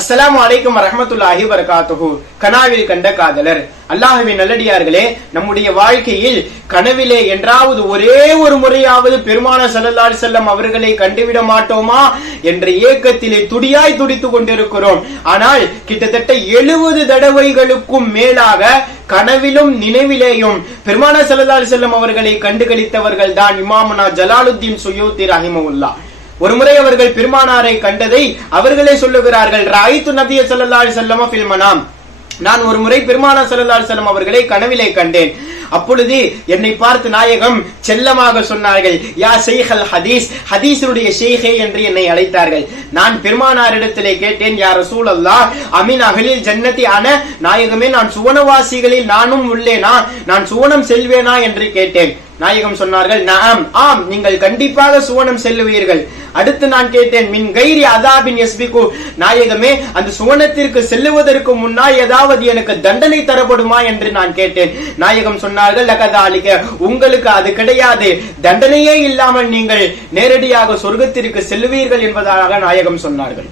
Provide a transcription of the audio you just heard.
அஸ்ஸலாமு அலைக்கும் வரஹ்மத்துல்லாஹி வபரகாத்துஹு. கனாவில் கண்ட காதலர். அல்லாஹ்வின் நல்லடியார்களே, நம்முடைய வாழ்க்கையில் கனவிலே என்றாவது ஒரே ஒரு முறையாவது பெருமானார் ஸல்லல்லாஹு அலைஹி வஸல்லம் அவர்களை கண்டுவிட மாட்டோமா என்ற ஏக்கத்திலே துடியாய் துடித்துக் கொண்டிருக்கிறோம். ஆனால் கிட்டத்தட்ட 70 தடவைகளுக்கும் மேலாக கனவிலும் நினைவிலேயும் பெருமானார் ஸல்லல்லாஹு அலைஹி வஸல்லம் அவர்களை கண்டுகளித்தவர்கள் தான் இமாமுனா ஜலாலுத்தீன் சுயூத்தி ரஹிமஹுல்லாஹ். ஒருமுறை அவர்கள் பெருமானாரை கண்டதை அவர்களே சொல்லுகிறார்கள். ராயித்து நபிய ஸல்லல்லாஹு அலைஹி வஸல்லம் ஃபில் மனாம், நான் ஒரு முறை பெருமானார் ஸல்லல்லாஹு அலைஹி வஸல்லம் அவர்களை கனவிலே கண்டேன். அப்பொழுது என்னை பார்த்து நாயகம் செல்லமாக சொன்னார்கள், யா ஷைഖல் ஹதீஸ், ஹதீஸுடைய ஷேഖே என்று என்னை அழைத்தார்கள். நான் பெருமானாரிடத்திலே கேட்டேன், யா ரசூலல்லாஹ் அமின் அஹ்லில் ஜன்னதி அன, நாயகமே நான் சுவனவாசிகளில் நானும் உள்ளேனா, நான் சுவனம் செல்வேனா என்று கேட்டேன். நாயகம் சொன்னார்கள், நஅம், ஆம், நீங்கள் கண்டிப்பாக சுவனம் செல்லுவீர்கள். அடுத்து நான் கேட்டேன், மின் கைரி அதாபின் யஸ்பிகு, நாயகமே அந்த சுவனத்திற்கு செல்லுவதற்கு முன்னால் ஏதாவது எனக்கு தண்டனை தரப்படுமா என்று நான் கேட்டேன். நாயகம் சொன்னார்கள், லகதாலிக, உங்களுக்கு அது கிடையாது, தண்டனையே இல்லாமல் நீங்கள் நேரடியாக சொர்க்கத்திற்கு செல்லுவீர்கள் என்பதாக நாயகம் சொன்னார்கள்.